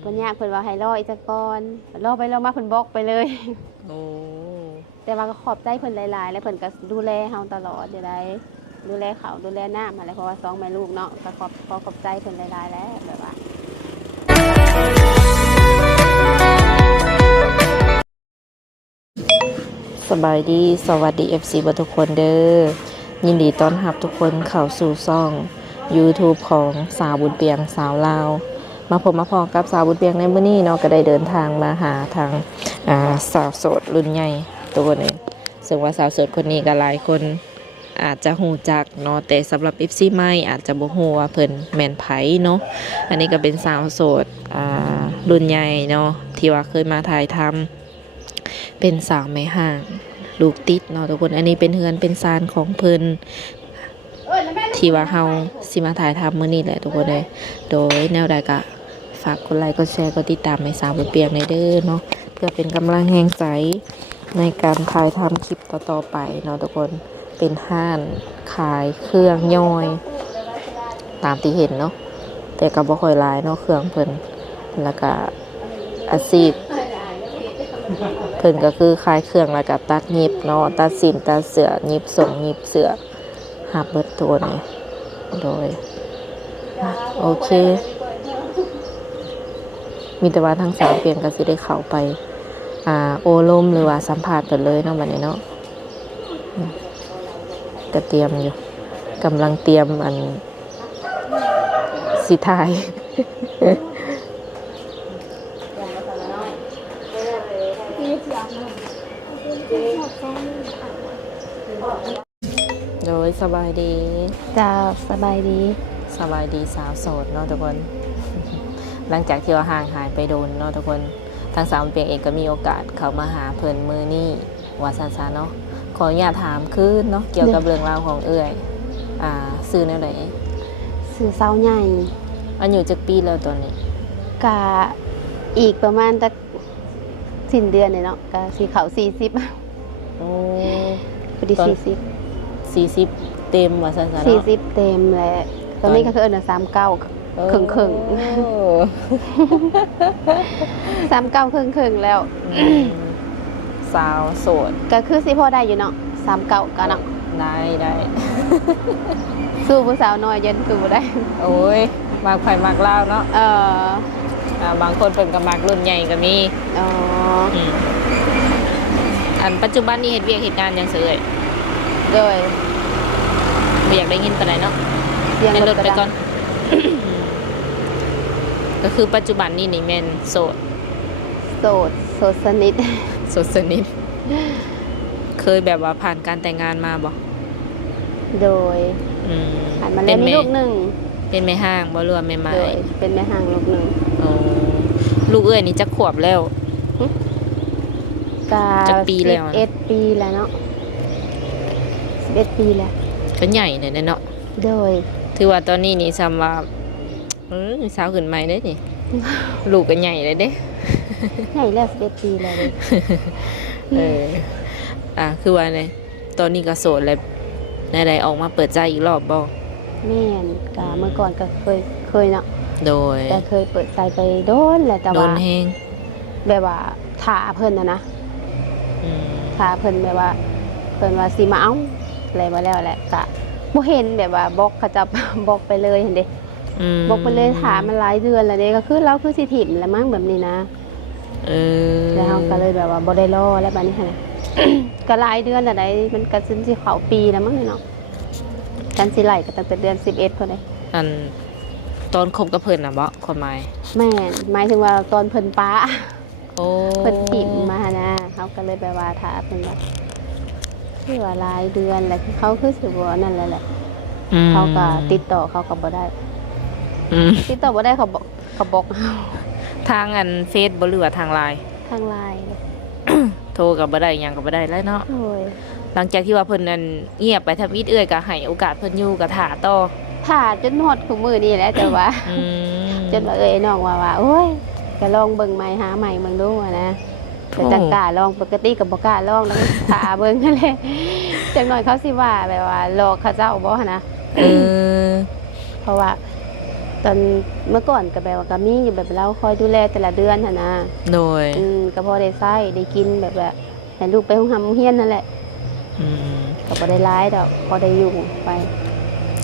เพิ่นยากเพิ่นว่าให้รออีกจักก่อนรอไปรอมาเพิ่นบล็อกไปเลยโอ้แต่ว่าก็ขอบใจเพิ่นหลายๆแล้วเพิ่นก็ดูแลเฮาตลอดอยู่ได้ดูแลเขาดูแลน้ำอะไรเพราะว่า2แม่ลูกเนาะก็ขอบใจเพิ่นหลายๆแล้วแบบว่าสบายดีสวัสดี FC บ่ทุกคนเด้อยินดีต้อนรับทุกคนเข้าสู่ช่อง YouTube ของสาวบุญเปียงสาวลาวมาพบมาพอกับสาวบุญเปียงในมื้อนี้เนาะก็ได้เดินทางมาหาทางสาวโสดรุ่นใหญ่ตัวนึงซึ่งว่าสาวโสดคนนี้ก็หลายคนอาจจะฮู้จักเนาะแต่สำหรับ FC ใหม่อาจจะบ่ฮู้ว่าเพิ่นแม่นไผเนาะอันนี้ก็เป็นสาวโสดรุ่นใหญ่เนาะที่ว่าเคยมาถ่ายทำเป็นสาวแม่ห้างลูกติดเนาะทุกคนอันนี้เป็นเฮือนเป็นซานของเพิ่นที่ว่าเฮาสิมาถ่ายทำมื้อนี้แหละทุกคนเลยโดยแนวใดก็ฝากกดไลค์กดแชร์กดติดตามให้สาวบุญเปียงในเด้อเนาะเพื่อเป็นกำลังแรงใจในการถ่ายทำคลิปต่อๆไปเนาะทุกคนเป็นห้านขายเครื่องย่อยตามที่เห็นเนาะแต่ก็บ่ค่อยหลายเนาะเครื่องเพิ่นแล้วก็อาชีพเพิ่นก็คือขายเครื่องแล้วก็ตัดเย็บเนาะตัดสินตัดเสื้อเย็บส่งเย็บเสื้อหาเบิดตัวนี่โดยโอเคมีแต่ว่าทั้งสามเปลี่ยนก็สิได้เข้าไปโอลมหรือว่าสัมภาษณ์ไปเลยเนาะบัดนี้เนาะก็เตรียมอยู่กำลังเตรียมอันสิถ่ายโดยสบายดี จ้าสบายดี สบายดีสาวโสดเนาะทุกคน หลังจากที่ว่าห่างหายไปโดนเนาะทุกคนทางสาวเปียงเองก็มีโอกาสเข้ามาหาเพิ่นมือนี่ว่าซาเนาะขออนุญาตถามคือเนาะเกี่ยวกับเรื่องราวของเอื้อยซื้อแนวไหน สื่อเศร้าใหญ่ อายุจักปีแล้วตอนนี้ กะอีกประมาณจักสิ้นเดือนเนี่ยเนาะกะสีเขา40 โอ้ พอดี40เต็มว่าซาเนาะ 40เต็มแหละตอนนี้ก็คือ39ครึ่ง39ครึ่งแล้วสาวโสด ก็คือสิพอได้อยู่เนาะ39ก็เนาะ ได้ สู้ผู้สาวน้อยยันสู้ได้ โอ้ยมากไผ่มากเล่าเนาะบางคนเป็นกับมากรุ่นใหญ่ก็มีอันปัจจุบันนี้เฮ็ดเวียกเหตุการณ์ยังเสยโดยไม่อยากได้ยินปานใดเนาะในรถไปก่อน ก็คือปัจจุบันนี้นี่แม่นโสดสนิท โสดสนิทเคยแบบว่าผ่านการแต่งงานมาบ่โดยผ่านมาแล้วมีลูกหนึ่งเป็นแม่ห้างบ่รวมแม่ไม้เป็นแม่ห้างลูกหนึ่งลูกเอ้ยนี่จักขวบแล้วจักปีแล้ว11 ปีแล้วเนาะ11 ปีแล้วก็ใหญ่เลยเนาะโดยถือว่าตอนนี้นี่ซ้ำว่าสาวขึ้นใหม่เด้นี่ ลูกก็ใหญ่เลยเด้ใหญ่แล้ว11 ปีแล้วคือว่าไงตอนนี้ก็โสดแล้วไหนๆออกมาเปิดใจอีกรอบบ่แม่นก็เมื่อก่อนก็เคยเนาะโดยแต่เคยเปิดใจไปโดนแหละแต่ว่าโดนแฮงแบบว่าถ่าเพิ่นนะถ่าเพิ่นแบบว่าเพิ่นว่าสิมาเอาอะไรมาแล้วแหละก็บ่เห็นแบบว่าบล็อกเขาจะบล็อกไปเลยเห็นเด้บล็อกไปเลยถามมันหลายเดือนแล้วเด้ก็คือเราคือสิถิ่มแล้วมั้งแบบนี้นะแล้วเราก็เลยแบบว่าบ่ได้รอแล้วบัดนี้ค่ะ ก็หลายเดือนแล้วได้มันก็สิเข้าปีแล้วมั้งเนาะกันสิไหลก็ตั้งแต่เดือน11พุ่นเด้ตอนคบกับเพิ่นน่ะบ่ความหมายแม่นหมายถึงว่าตอนเพิ่นป้าโอ้เพิ่นถิ่มมานะเขาก็เลยแบบว่าถาเพิ่นว่าคือว่าหลายเดือนแล้วเขาคือสิบ่นั่นแหละเขาก็ติดต่อเขาก็บ่ได้ติดต่อบ่ได้เขาบอกทางเฟซบ่หรือว่าทางไลน์ทางไลน์ โทรก็บ่ได้หยังก็บ่ได้แล้วเนาะหลังจากที่ว่าเพิ่นนั้นเงียบไปทำอิดเอื้อยก็ให้โอกาสเพิ่นอยู่ก็ท่าต่อท่าจนฮอดคุมื้อนี้แหละแต่ว่าจนว่าน้องว่าโอ้ยก็ลองเบิ่งใหม่หาใหม่เบิ่งดูว่านะแต่จังกล้าลองปกติก็บ่กล้าลองแล้วท่าเบิ่งนั่นแหละจังหน่อยเขาสิว่าแบบว่าหลอกเขาเจ้าบ่หั่นนะเพราะว่า ตอนเมื่อก่อนก็แบบว่าก็มีอยู่แบบเราคอยดูแลแต่ละเดือนหั่นนะ โดย ก็พอได้ใช้ได้กินแบบให้ลูกไปโรงเรียนนั่นแหละ อืม ก็บ่ได้ร้ายดอกพอได้อยู่ไป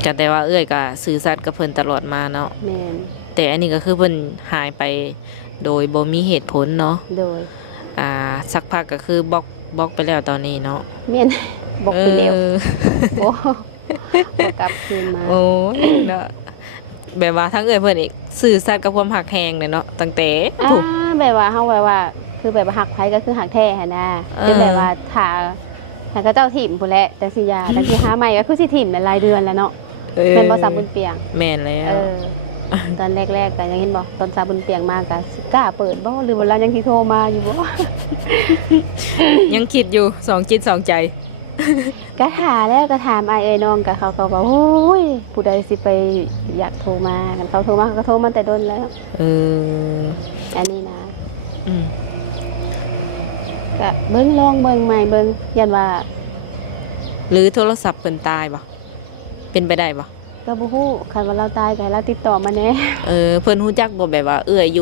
ก็แต่ว่าเอ้ยก็ซื่อสัตย์กับเพิ่นตลอดมาเนาะ แม่น แต่อันนี้ก็คือเพิ่นหายไปโดยบ่มีเหตุผลเนาะ โดย สักพักก็คือบล็อกไปแล้วตอนนี้เนาะ แม่น บอกคือเร็ว เออ โอ้บ่กลับคืนมา โอ้ยเนาะแบบว่าทั้งเอ้ยเพิ่นอีกสื่อสัตย์กับความหักแหงเนี่ยเนาะตั้งแต่ อ่า ปุ๊บ แบบว่าเฮาแบบว่าคือแบบว่าหักไผก็คือหักแท้หั่นนะ เออ คือแบบว่าถ้าก็เจ้าถิ่มพุ่นแหละแต่สิยาแต่สิหาใหม่ก็คือสิถิ่มในรายเดือนแล้วเนาะเป็นบ่ซับบุญเปียง แม่นแล้ว ตอนแรกๆก็ยังเห็นบ่ตอนซาบุญเปียงมาก็สิกล้าเปิดบ่หรือว่าเรายังสิโทรมาอยู่บ่ ยังคิดอยู่สองจิตสองใจ ก็ถาแล้วก็ถามอ้ายเอ้ยน้องก็เขาก็บอกโอ้ยผู้ใดสิไปอยากโทรมากันเขาโทรมาเขาก็โทรมาแต่ดนแล้ว เออ อันนี้นะ อืม ก็เบิ่งลองเบิ่งใหม่เบิ่งยันว่า หรือโทรศัพท์เพิ่นตายบ่เป็นไปได้บ่ ก็บ่ฮู้คันว่าเราตายก็ให้เราติดต่อมาแหน่ เพิ่นฮู้จักบ่แบบว่าเอื้อยอ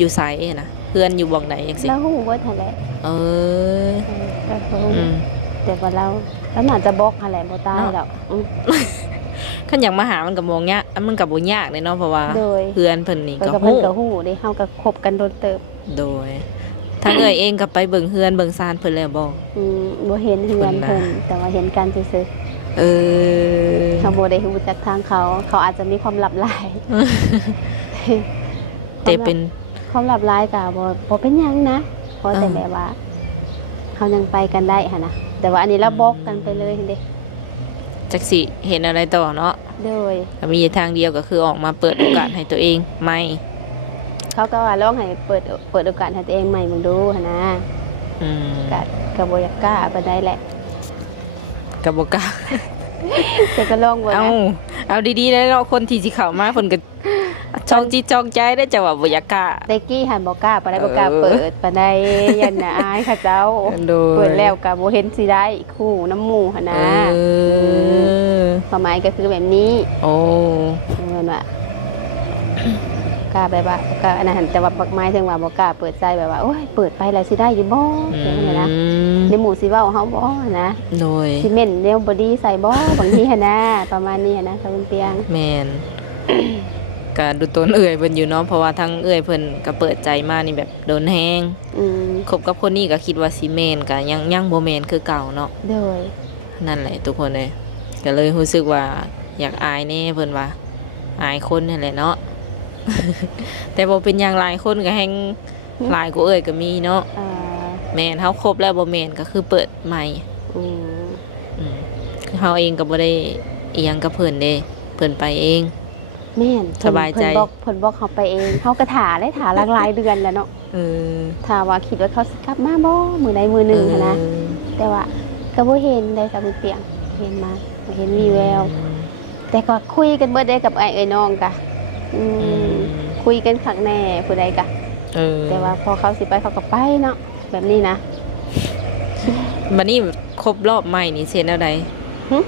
ยู่ไสนะเพื่อนอยู่บ่งใดจังซี่ เราฮู้เบิดหั่นแหละ เออ ก็ฮู้ อืม แต่ว่าเราน่าจะบล็อกหั่นแหละบ่ตายดอก คันอยากมาหามันก็บ่ยากมันก็บ่ยากเลยเนาะเพราะว่า โดย เพื่อนเพิ่นนี่ เพิ่น ก็ ก็เพิ่น ฮู้ ก็ฮู้เด้เฮาก็คบกันโดนเติบ โดยทางเอ่ยเองก็ไปเบิ่งเฮือนเบิ่งซานเพิ่นแล้วบ่ บ่เห็นเฮือน เพิ่ เพิ่ น น น่ะ แต่ว่าเห็นกันซื่อ เออ ๆเขาบ่ได้รู้จักทางเขา เขาอาจจะมีความลับหลาย แต่เป็น ความลับหลายก็บ่เป็นหยังนะเพราะแต่ อ่า แบบว่าเขายังไปกันได้หั่นนะแต่ว่าอันนี้เราบล็อกกันไปเลยเด้ จักสิเห็นอะไรต่อเนาะ โดย ก็มีทางเดียวก็คือออกมาเปิดโอกาสให้ตัวเองไม่ เขาก็ว่าลองให้เปิดโอกาสให้ตัวเองใหม่มึงดูหั่นนะ อืม ก็บ่อยากกล้าปานใดแหละ ก็บ่กล้า แต่ก็ลองเบิ่ง เอา นะ เอาดีๆแล้วเนาะคนที่สิเข้ามาเพิ่นก็จองจิตจองใจได้จะว่าบ่อยากกล้า แต่กี้หันบ่กล้าปานใดบ่กล้าเปิดปานใดยันน่ะอายเขาเจ้า โดย เปิดแล้วก็บ่เห็นสิได้คู่น้ำหมู่หั่นนะ เออ ความหมายก็คือแบบนี้ โอ้ เหมือนว่ากล้าแบบว่าก็อันนั้นหั่นแต่ว่าบักไม้ถึงว่าบ่กล้าเปิดใจแบบว่าโอ้ยเปิดไปแล้วสิได้อยู่บ่จังซี่นะในหมู่สิเว้าเฮาบ่นะ โดย สิเม่นแนวบ่ดีใส่บ่บางทีหั่นนะประมาณนี้หั่นนะทางเตียง แม่น ก็ดูต้นเอื่อยเพิ่นอยู่เนาะเพราะว่าทั้งเอื่อยเพิ่นก็เปิดใจมานี่แบบโดนแฮง อืม คบกับคนนี้ก็คิดว่าสิแม่นก็ยังบ่แม่นคือเก่าเนาะ โดย นั่นแหละทุกคนเลยก็เลยรู้สึกว่าอยากอายแน่เพิ่นว่าอายคนนั่นแหละเนาะ แต่บ่เป็นอย่างหลายคนก็แฮงหลายกว่าเอ่ยก็มีเนาะ แม่นเฮาครบแล้วบ่แม่นก็คือเปิดใหม่ อืม อืมคือเฮาเองก็บ่ได้อีหยังกับเพิ่นเด้เพิ่นไปเอง แม่น สบายใจ เพิ่นบอกเขาไปเองเขาก็ถาได้ถาหลายเดือนแล้วเนาะ เออ ถาว่าคิดว่าเขาสิกลับมาบ่มื้อใดมื้อหนึงหั้นนะ เออ แต่ว่าก็บ่เห็นได้สักเปียงเห็นมาบ่เห็นมีแวว แต่ก็คุยกันเบิดได้กับไอ้เอ้ยน้องกะอืมคุยกันข้างแน่ผู้ใดกะ เออ แต่ว่าพอเขาสิไปเขาก็ไปเนาะแบบนี้นะ บัดนี้ครบรอบใหม่นี่เฮ็ดแนวใด หึ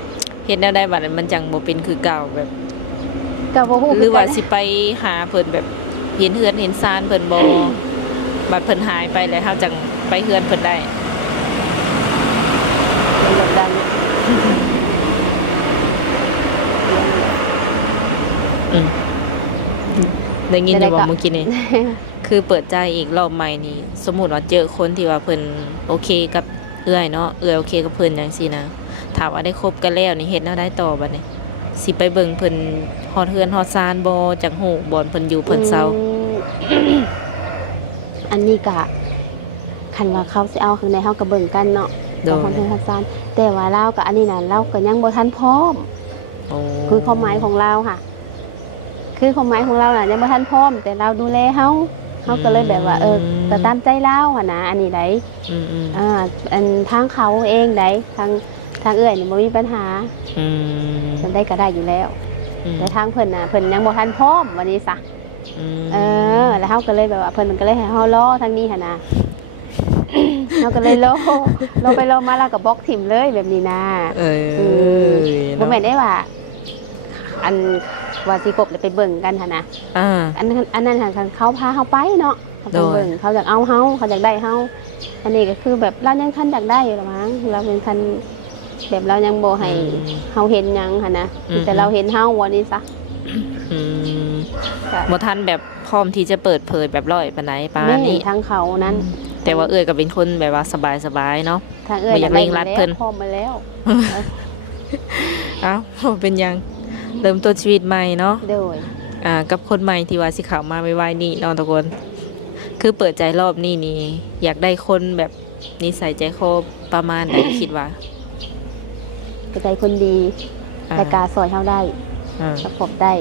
เฮ็ดแนวใดบัดนั้นมันจังบ่เป็นคือเก่าแบบ ก็บ่ฮู้ หรือว่า คืกัน สิไปหาเพิ่นแบบเห็นเฮือนเห็นซานเพิ่นบ่ บัดเพิ่นหายไปแล้วเฮาจังไปเฮือนเพิ่นได้ เป็นแบบนั้น อืมได้ยินอยู่บ่ ได้ก็ เมื่อกี้นี่ คือเปิดใจอีกรอบใหม่นี่สมมุติว่าเจอคนที่ว่าเพิ่นโอเคกับเอื้อยเนาะเอื้อยโอเคกับเพิ่นจังซี่นะถามว่าได้คบกันแล้วนี่เฮ็ดแนวใดต่อบัดนี้สิไปเบิ่งเพิ่นฮอดเฮือนฮอดซานบ่จังฮู้บ่อนเพิ่นอยู่เพิ่นเซา อืม อันนี้กะคันว่าเขาสิเอาข้างในเฮาก็เบิ่งกันเนาะ โดย กับคนเพิ่นทัศานแต่ว่าเรากับอันนี้น่ะเราก็ยังบ่ทันพร้อม โอ้ คือความหมายของเราค่ะ คือความหมายของเราน่ะยังบ่ทันพร้อม แต่เราดูแลเฮาก็เลยแบบว่า ก็ตามใจเราหั่นนะอันนี้ได้ อืม อันทางเขาเองได้ทางเอื้อยนี่บ่มีปัญหา อืม ฉันได้ก็ได้อยู่แล้ว อืม แต่ทางเพิ่นน่ะเพิ่นยังบ่ทันพร้อมวันนี้ซะ แล้วเฮาก็เลยแบบว่าเพิ่นมันก็เลยให้เฮารอทางนี้หั่นน่ะ เฮาก็เลยรอไปรอมาแล้วก็บล็อกถิ่มเลยแบบนี้นะ เออ บ่แม่นได้ว่า อัน ว่าสิคบแล้วไปเบิ่งกันหั่นนะ อันนั้นหันเขาพาเฮาไปเนาะเขาไปเบิ่งเขาอยากเอาเฮาเขาอยากได้เฮาอันนี้ก็คือแบบเรายังคันอยากได้อยู่หรอมั้งเราเป็นคันแบบเรายังบ่ให้เฮาเห็นหยังหั่นนะแต่เราเห็นเฮาวันนี้ซะบ่ทันแบบพร้อมที่จะเปิดเผยแบบร้อยปานใดปานนี้ทางเขานั้นแต่ว่าเอ้ยก็เป็นคนแบบว่าสบายๆเนาะทางเอ้ยอยากเร่งรัดเพิ่นพร้อมมาแล้วเอ้าเป็นยังเริ่มต้นชีวิตใหม่เนาะโดยกับคนใหม่ที่ว่าสิเข้ามาไวๆนี่เนาะทุกคนคือเปิดใจรอบนี้นี่อยากได้คนแบบนิสัยใจคอประมาณไหน คิดว่าใจคนดีแต่กาสอยเฮาได้ประกอบได้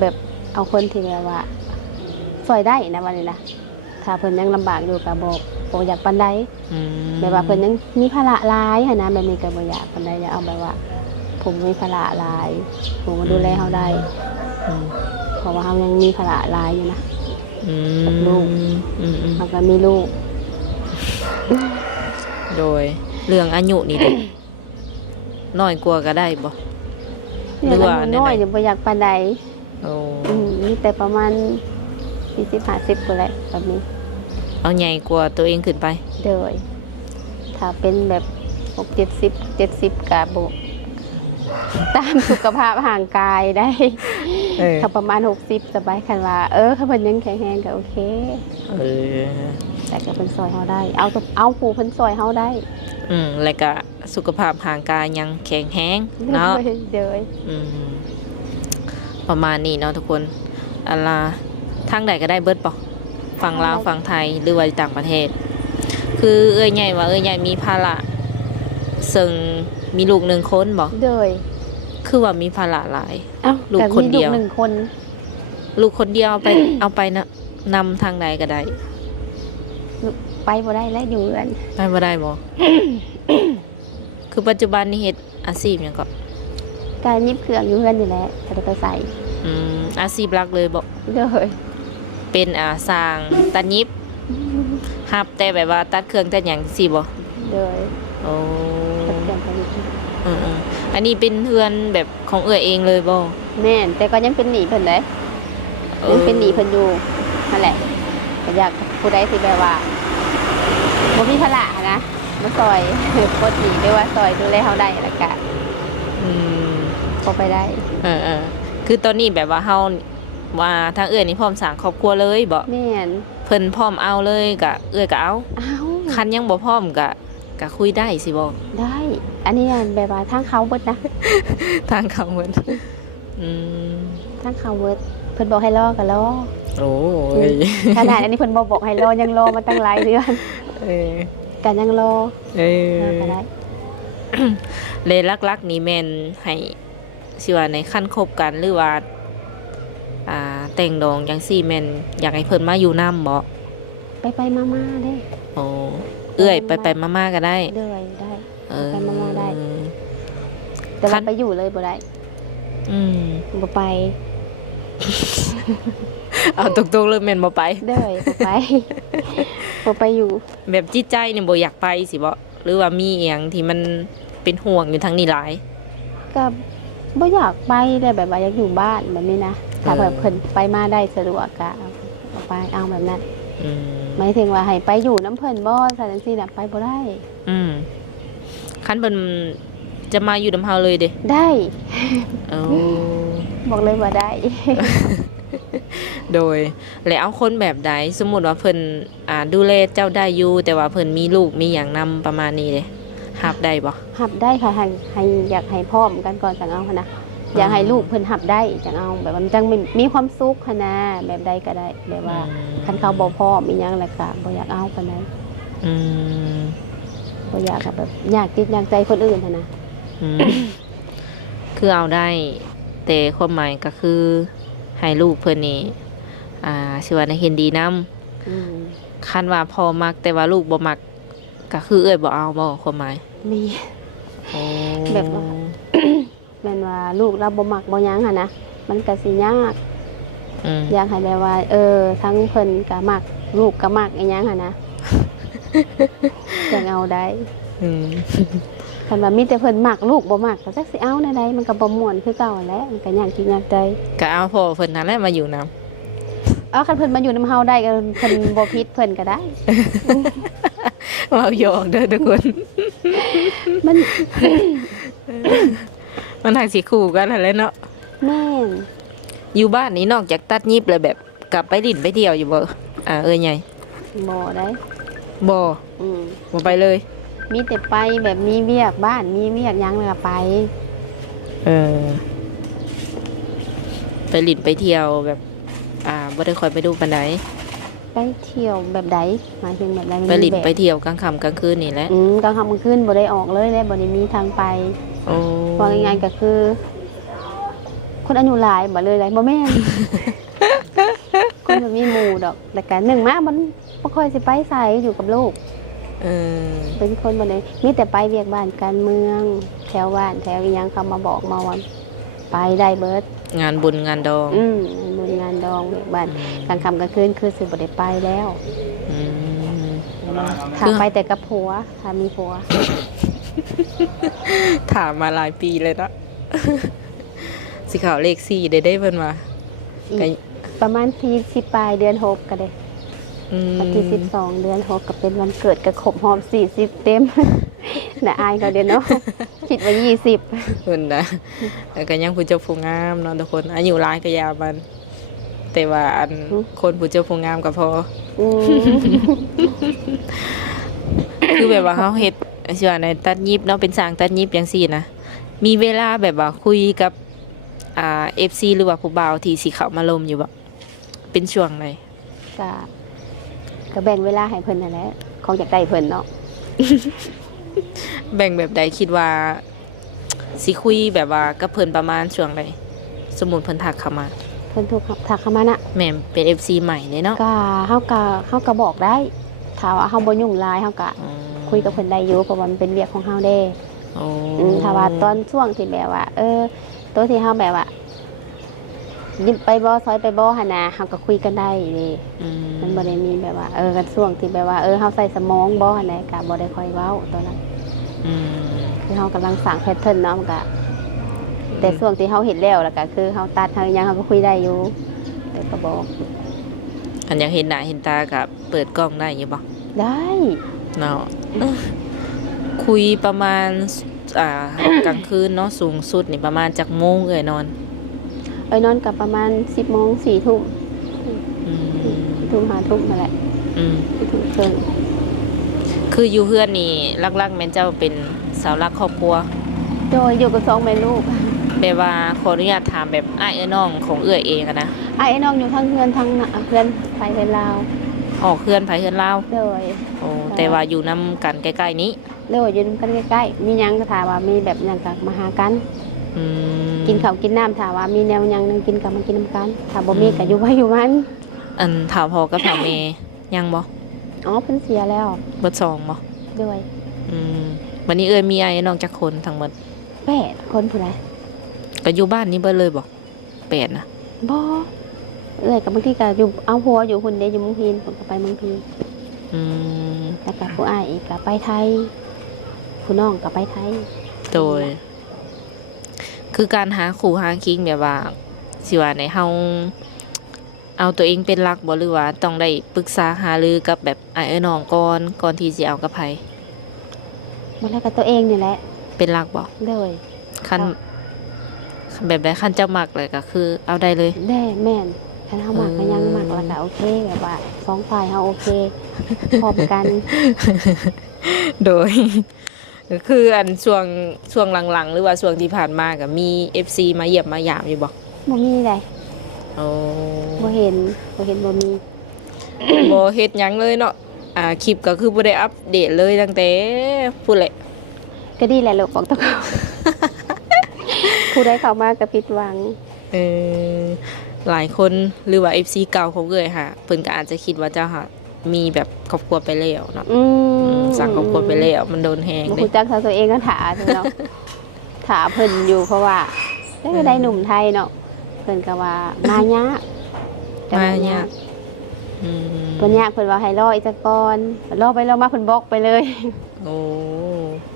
แบบเอาคนที่แบบว่าสอยได้นะวันนี้นะถ้าเพิ่นยังลำบากอยู่ก็บ่อยากปานใดแบบว่าเพิ่นยังมีภาระหลายหั่นนะแบบนี้ก็บ่อยากปานใดอยากเอาแบบว่าผมมีภาระหลายผมมาดูแลเฮาได้เพราะว่าเฮายังมีภาระหลายอยู่นะกับลูกเฮาก็มีลูกโดยเรื่องอายุนี่เด็กน้อยกว่าก็ได้บ่หรือว่าน้อยบ่อยากปานใดมีแต่ประมาณ40-50ก็แหละแบบนี้เอาใหญ่กว่าตัวเองขึ้นไปโดยถ้าเป็นแบบ60-70ก็บ่ตามสุขภาพห่างกายได้ถ้าประมาณ60สบายคันว่าถ้าเพิ่นยังแข็งแรงก็โอเคแต่ก็เพิ่นซอยเฮาได้เอาผู้เพิ่นซอยเฮาได้แล้วก็สุขภาพห่างกายยังแข็งแรงเนาะเด้อประมาณนี้เนาะทุกคนทางใดก็ได้เบิดป่ะฝั่งลาวฝั่งไทยหรือว่าต่างประเทศคือเอ้ยใหญ่ว่าเอ้ยใหญ่มีภาระซึ่งมีลูก1คนบ่เด้อคือว่ามีภาระหลายลูกคนเดียว1คนลูกคนเดียวเอาไปนะนำทางใดก็ได้ไปบ่ได้แล้วอยู่กันไปบ่ได้บ่ คือปัจจุบันนี่เฮ็ดอาชีพหยังก็การยิบเครื่องอยู่กันนี่แหละก็ได้ไปใส่อาชีพหลักเลยบ่เด้อเป็นสร้างตัดยิบรับแต่แบบว่าตัดเครื่องตัดหยังสิบ่เด้อโอ้อันนี้เป็นเฮือนแบบของเอื้อเองเลยบ่แม่นแต่ก็ยังเป็นหนี้เพิ่นเด้ยังเป็นหนี้เพิ่นอยู่นั่นแหละก็อยากผู้ใดที่แบบว่าบ่มีภาระนะมาซอยปกติหรือว่าซอยดูแลเฮาได้แล้วก็พอไปได้คือตอนนี้แบบว่าเฮาว่าทางเอื้อนี่พร้อมสร้างครอบครัวเลยบ่แม่นเพิ่นพร้อมเอาเลยก็เอื้อก็เอาคันยังบ่พร้อมก็คุยได้สิบ่ได้อันนี้แบบว่าทางเขาเบิดนะทางเขาเบิดทางเขาเบิดเพิ่นบอกให้รอก็รอโอ้ยขนาดอันนี้เพิ่นบ่บอกให้รอยังรอมาตั้งหลายเดือนกันยังรอก็ได้เลยลักๆนี่แม่นให้สิว่าในขั้นคบกันหรือว่าแต่งดองจังซี่แม่นอยากให้เพิ่นมาอยู่นำบ่ไปมาๆได้โอ้เอื้อยไปมาๆก็ได้ได้ไปมาๆได้แต่ว่าไปอยู่เลยบ่ได้บ่ไปเอาตรงๆเลยแม่นบ่ไปเด้อบ่ไปบ่ไปอยู่แบบจิตใจนี่บ่อยากไปสิบ่หรือว่ามีอีหยังที่มันเป็นห่วงอยู่ทางนี้หลายก็บ่อยากไปได้แบบว่าอยากอยู่บ้านแบบนี้นะถ้าแบบเพิ่นไปมาได้สะดวกก็เอาไปเอาแบบนั้นหมายถึงว่าให้ไปอยู่น้ำเพิ่นบ่ซั่นจังซี่น่ะไปบ่ได้คันเพิ่นจะมาอยู่นำเฮาเลยเด้ได้บอกเลยว่าได้โดยแล้วเอาคนแบบใดสมมุติว่าเพิ่นดูแลเจ้าได้อยู่แต่ว่าเพิ่นมีลูกมีหยังนำประมาณนี้เด้รับได้บ่รับได้ค่ะให้อยากให้พร้อมกันก่อนจังเอานะอยากให้ลูกเพิ่นรับได้จังเอาแบบมันจังมีความสุขค่ะนะแบบใดก็ได้แบบว่าคันเขาบ่พร้อมอีหยังแล้วก็บ่อยากเอาปานใดบ่อยากแบบอยากติดอยากใจคนอื่นค่ะนะคือเอาได้แต่ความหมายก็คือให้ลูกเพิ่นนี่ชื่อว่าเห็นดีนำคันว่าพอมักแต่ว่าลูกบ่มักก็คือเอ้ยบ่เอาบ่ความหมายมีแบบว่าแม่นว่าลูกเราบ่มักบ่หยังหั่นนะมันก็สิยากอยากให้แบบว่าทั้งเพิ่นก็มักลูกก็มักอีหยังหั่นนะจังเอาได้คั คันว่ามีแต่เพิ่นมักลูกบ่มักก็จักสิเอาแนวใดมันก็บ่ม่วนคือเก่าแหละมันก็ยากคิดยากใจ ก็เอาพ่อเพิ่นนั่นแหละมาอยู่นํ เอาคันเพิ่นมาอยู่นำเฮาได้ก็เพิ่นบ่ผิดเพิ่นก็ได้ เว้าหยอกเด้อทุกคน มัน มันทางสิคู่กันนั่นแหละเนาะ แม่น อยู่บ้านนี้นอกจากตัดยิบแล้วแบบกลับไปดินไปเที่ยวอยู่บ่ใหญ่ บ่ได้ บ่ อืม บ่ไปเลย มีแต่ไปแบบมีเวียกบ้านมีเวียกหยังแล้วก็ไป เออไปลินไปเที่ยวแบบบ่ได้ค่อยไปดูปานใด ไปเที่ยวแบบใดหมายถึงแบบใดมัน ไปลิน มีแบบ ไปเที่ยวกลางค่ำกลางคืนนี่แหละ กลางค่ำกลางคืนบ่ได้ออกเลยและบ่ได้มีทางไป โอ้ ว่าง่ายๆก็คือ คนอายุหลายบ่เลยหลายบ่แม่น คนบ่มีหมู่ดอกแต่ก็หนึ่งมามันบ่ค่อยสิไปไสอยู่กับลูก เออ เป็นคนบ่ได้มีแต่ไปเวียกบ้านการเมือง แถวบ้านแถวอีหยังเขามาบอกมาว่าไปได้เบิด งานบุญงานดอง บุญงานดองเวียกบ้านกลางค่ำกลางคืนคือสิบ่ได้ไปแล้ว อืม ถ้าไปแต่กับผัวถ้ามีผัว ถามมาหลายปีเลยเนาะ สิข่าวเลข4ได้เพิ่นว่า อีก ก็ ประมาณที่10ปลายเดือน6ก็ได้ อืม วันที่12เดือน6ก็เป็นวันเกิดก็ครบรอบ40เต็ม น่าอายเขาเด้อเนาะ คิดว่า20 เพิ่นนะแล้วก็ยังผู้เจ้าผู้งามเนาะทุกคนอายุหลายก็ยามัน แต่ว่าอันคนผู้เจ้าผู้งามก็พอ อืม คือแบบว่าเฮาเฮ็ดสิว่าในตัดยิบเนาะเป็นสร้างตัดยิบจังซี่นะมีเวลาแบบว่าคุยกับFC หรือว่าผู้บ่าวที่สิเข้ามาลมอยู่บ่เป็นช่วงไหน ก็แบ่งเวลาให้เพิ่นนั่นแหละของจากได้เพิ่นเนาะ แบ่งแบบใดคิดว่าสิคุยแบบว่ากับเพิ่นประมาณช่วงใดสมมุติเพิ่นทักเข้ามา เพิ่นถูกทักเข้ามาน่ะ แม่นเป็น FC ใหม่เนาะ ก็เฮาก็บอกได้ถ้าว่าเฮาบ่ยุ่งหลายเฮาก็คุยกับเพิ่นได้อยู่เพราะว่ามันเป็นเวียกของเฮาเด้ โอ้ ถ้าว่าตอนช่วงที่แบบว่า ตัวที่เฮาแบบว่ายิ้มไปบ่ซอยไปบ่หั่นน่ะเฮาก็คุยกันได้นี่ อืม มันบ่ได้มีแบบว่ากันช่วงที่แบบว่าเฮาใส่สมองบ่หั่นน่ะก็บ่ได้ค่อยเว้าตอนนั้น อืม คือเฮากำลังสร้างแพทเทิร์นเนาะมันก็แต่ช่วงที่เฮาเห็นแล้วก็คือเฮาตัดเฮายังเฮาก็คุยได้อยู่แต่ก็บอก อันอยากเห็นหน้าเห็นตากับเปิดกล้องได้อยู่บ่ ได้ เนาะคุยประมาณกลางคืนเนาะสูงสุดนี่ประมาณจักโมงนอน นอนกับประมาณ 10 โมง 4 ทุ่ม อืม ทุ่ม5 ทุ่มนั่นแหละ อืม 4 ทุ่มครึ่ง คืออยู่เพื่อนนี่ลักๆแม่นเจ้าเป็นสาวรักครอบครัว โดยอยู่กับ2แม่ลูก แบบว่าขออนุญาตถามแบบอ้ายน้องของเอื้อยเองอะนะ ไอ้น้องอยู่ทั้งเพื่อนทั้งเพื่อนไปเพื่อนลาว ออกเพื่อนไผเพื่อนลาว โดย โอ้แต่ว่าอยู่นํกันใกล้ๆนี้ โดยอยู่กันใกล้ๆมีหยังก็ถามว่ามีแบบหยังก็มาหากัน อืม กินข้าวกินน้ำถามว่ามีแนวหยังนึงกินก็มากินน้ำกันถ้าบ่มีก็อยู่ไว้อยู่มัน อันถามพอกับถามแม่ยังบ่ อ๋อเพิ่นเสียแล้ว เบิดสองบ่ โดย อืมวันนี้เอ้ยมีอ้ายน้องจักคนทั้งหมด 8 คนผู้ใด ก็อยู่บ้านนี้เบิดเลยบ่8นะ บ่กับบางทีก็อยู่เอาผัวอยู่หุ่นเด้อยู่เมืองพีนผมก็ไปเมืองพีน อืม แล้วก็ผู้อ้ายอีกก็ไปไทยผู้น้องก็ไปไทย โดย คือการหาคู่หาคิงแบบว่าสิว่าในเฮาเอาตัวเองเป็นหลักบ่หรือว่าต้องได้ปรึกษาหารือกับแบบอ้ายน้องก่อนที่สิเอากับไผ บ่แล้วก็ตัวเองนี่แหละ เป็นหลักบ่ โดย คันแบบใดคันเจ้ามักเลยก็คือเอาได้เลย ได้แม่นคันเฮามักก็ยังมักแล้วก็โอเคแบบว่าสองฝ่ายเฮาโอเคพร้อมกัน โดย ก็คืออันช่วงหลังๆ หรือว่าช่วงที่ผ่านมาก็มี FC มาเยี่ยมมายามอยู่บ่ บ่มีใด โอ้ บ่เห็นบ่มี บ่เฮ็ดหยังเลยเนาะคลิปก็คือบ่ได้อัปเดตเลยตั้งแต่พูดแหละ ก็ดีแหละลูกบอกตะเขา ผู้ใดเข้ามาก็ผิดหวัง เออหลายคนหรือว่า FC เก่าเขาเอ่ยค่ะเพิ่นก็อาจจะคิดว่าเจ้าค่ะมีแบบครอบครัวไปแล้วเนาะสั่งครอบครัวไปแล้วมันโดนแฮง บ่ เด้ ฮู้จักตัวเองก็ถาเนาะ ถาเพิ่นอยู่เพราะว่าได้หนุ่มไทยเนาะเพิ่นก็ว่ามายากแต่ มายาก เพิ่นยากเพิ่นว่าให้รออีกจักก่อนรอไปรอมาเพิ่นบล็อกไปเลย โอ้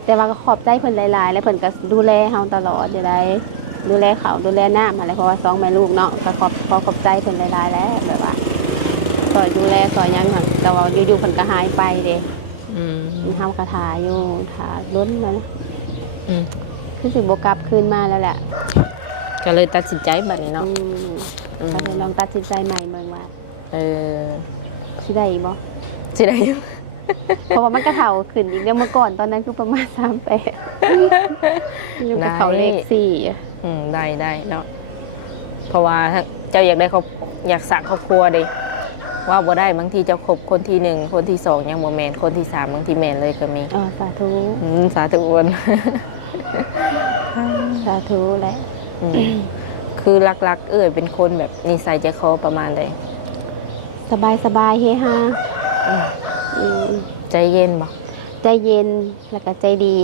แต่ว่าก็ขอบใจเพิ่นหลายๆแล้วเพิ่นก็ดูแลเฮาตลอดอยู่ได้ดูแลเขาดูแลน้ำอะไรเพราะว่า2แม่ลูกเนาะก็ขอบใจเพิ่นหลายๆแล้วแบบว่าซอยดูแลซอยหยังหั่นแต่ว่าอยู่ๆเพิ่นก็หายไปเด้เฮาก็ท่าอยู่ท่าล้นแล้วนะคือสิบ่กลับคืนมาแล้วแหละ ก็เลยตัดสินใจแบบนี้เนาะ ก็เลยลองตัดสินใจใหม่เบิ่งว่า สิได้อีกบ่ สิได้อยู่ เพราะว่ามันก็เฒ่าขึ้นอีกเดี๋ยวเมื่อก่อนตอนนั้นคือประมาณ38อยู่กับเขาเลข4ได้เนาะเพราะว่าถ้าเจ้าอยากได้อยากสร้างครอบครัวดิว่าบ่ได้บางทีเจ้าคบคนที่1คนที่2ยังบ่แม่นคนที่3บางทีแม่นเลยก็มีสาธุ สาธุวน สาธุแหละ คือรักๆเป็นคนแบบนิสัยใจคอประมาณใด สบายเฮฮาใจเย็นบ่ ใจเย็นแล้วก็ใจดี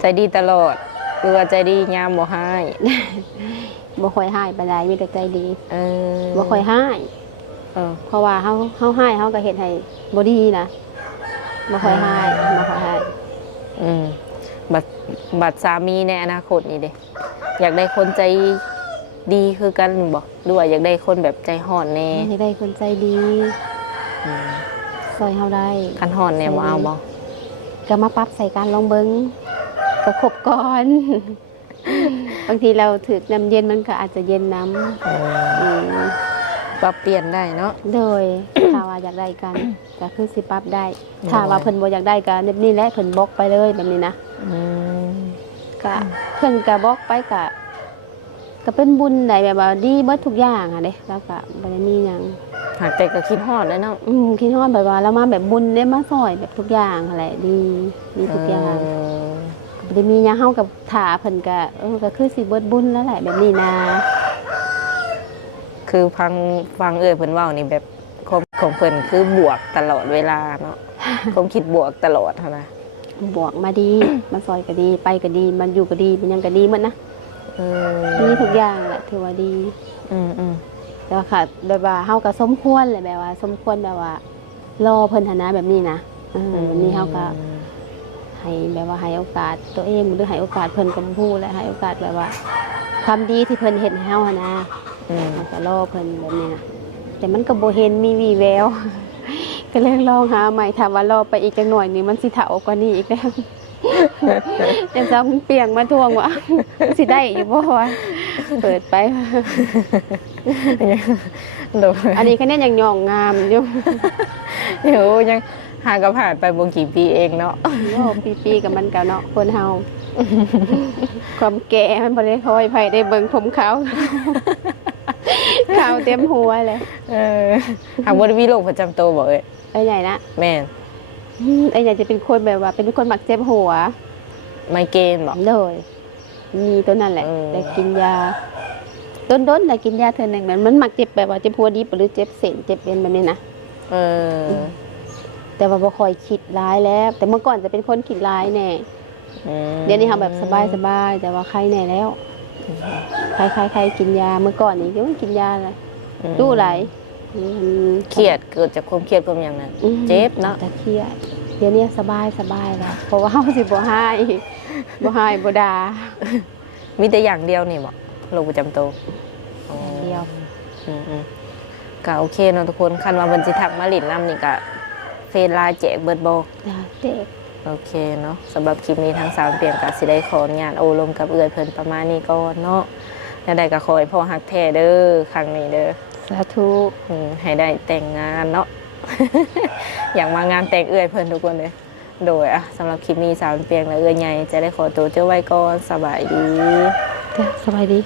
ใจดีตลอดหรือว่าใจดียามบ่ให้ บ่ค่อยให้ปานใดมีแต่ใจดีบ่ค่อยให้ เพราะว่าเฮาให้เฮาก็เฮ็ดให้บ่ดีนะบ่ค่อยให้บัดสามีในอนาคตนี่เด้อยากได้คนใจดีคือกันบ่ด้วยอยากได้คนแบบใจห่อนแน่อยากได้คนใจดีซอยเฮาได้คันห่อนแน่บ่เอาบ่ก็มาปรับใส่กันลองเบิ่งก็คบก่อน บางทีเราถือน้ำเย็นมันก็อาจจะเย็นน้ปรับเปลี่ยนได้เนาะโดย ถ้าว่าอยากได้กันก็คือสิปรับได้ถ้าว่าเพิ่นบ่อยากได้กันนี่แหละเพิ่นบล็อกไปเลยแบบนี้นะก็เพิ่นก็บล็อกไปก็เป็นบุญได้แบบว่าดีเบิดทุกอย่างอ่ะเด้แล้วก็บ่ได้มีหยังหากแต่ก็คิดฮอดแล้วเนาะคิดฮอดแบบว่าแล้วมาแบบบุญได้มาซอยแบบทุกอย่างแหละดีทุกอย่างบ่ได้มีหยังเฮากับถาเพิ่นก็คือสิเบิดบุญแล้วแหละแบบนี้นะคือฟังเพิ่นเว้านี่แบบของเพิ่นคือบวกตลอดเวลาเนาะผมคิดบวกตลอดเท่านะบวกมาดีมาซอยก็ดีไปก็ดีมันอยู่ก็ดีมันยังก็ดีหมดนะดีทุกอย่างแหละถือว่าดีแต่ว่าค่ะแบบว่าเฮาก็สมควรเลยแบบว่าสมควรแบบว่ารอเพิ่นฐานะแบบนี้นะแบบนี้เฮาก็ให้แบบว่าให้โอกาสตัวเองหรือให้โอกาสเพิ่นก็พูดและให้โอกาสแบบว่าความดีที่เพิ่นเฮ็ดให้เฮานะเฮาก็รอเพิ่นแบบนี้นะแต่มันก็บ่เห็นมีวี่แววก็เลยลองหาใหม่ถามว่ารอไปอีกจักหน่อยนี่มันสิเฒ่ากว่านี้อีกแล้วยังซ้ำเปียงมาทวงว่าสิได้อยู่บ่วะเปิดไปอันนี้คะแนนยังย่องงามอยู่เดี๋ยวยังห่างกับผ่านไปบ่กี่ปีเองเนาะปีกับมันก็เนาะคนเฮาความแก่มันบ่ได้คอยไผได้เบิ่งผมขาวขาวเต็มหัวเลยหากบ่ได้มีโรคประจำตัวบ่ไอ้ใหญ่นะแม่นไอ้ใหญ่จะเป็นคนแบบว่าเป็นคนมักเจ็บหัวไมเกรนบ่เลยมีตัวนั่นแหละแต่กินยาต้นๆแต่กินยาเทื่อนึงมันมักเจ็บแบบว่าเจ็บหัวดิบหรือเจ็บเส้นเจ็บเอ็นแบบนี้นะแต่ว่าบ่ค่อยคิดร้ายแล้วแต่เมื่อก่อนจะเป็นคนคิดร้ายแน่เดี๋ยวนี้ทำแบบสบายแต่ว่าใครแน่แล้วใครกินยาเมื่อก่อนนี่ก็กินยาอะไรดูไหลเครียดเกิดจากความเครียดความอย่างนั้นเจ็บเนาะแต่เครียดเดี๋ยวนี้สบายแล้วเพราะว่าเขาสิบ่ให้บ่ด่ามีแต่อย่างเดียวนี่บ่โรคประจำตัวเดียวก็โอเคเนาะทุกคนคันว่าเพิ่นสิทักมาลิ้นน้ำนี่ก็เฟซไลน์แจกเบิดบ่แจกโอเคเนาะสำหรับคลิปนี้ทางสาวเปลี่ยนก็สิได้ขออนุญาตโอลมกับเอื้อยเพิ่นประมาณนี้ก่อนเนาะแล้วได้ก็ขอให้พ่อฮักแท้เด้อครั้งนี้เด้อสาธุให้ได้แต่งงานเนาะ อยากมางานแต่งเอื้อยเพิ่นทุกคนเลยโดยสำหรับคลิปนี้สาวเปลี่ยนและเอื้อยใหญ่จะได้ขอตัวเจ้าไว้ก่อนสบายดีสบายดี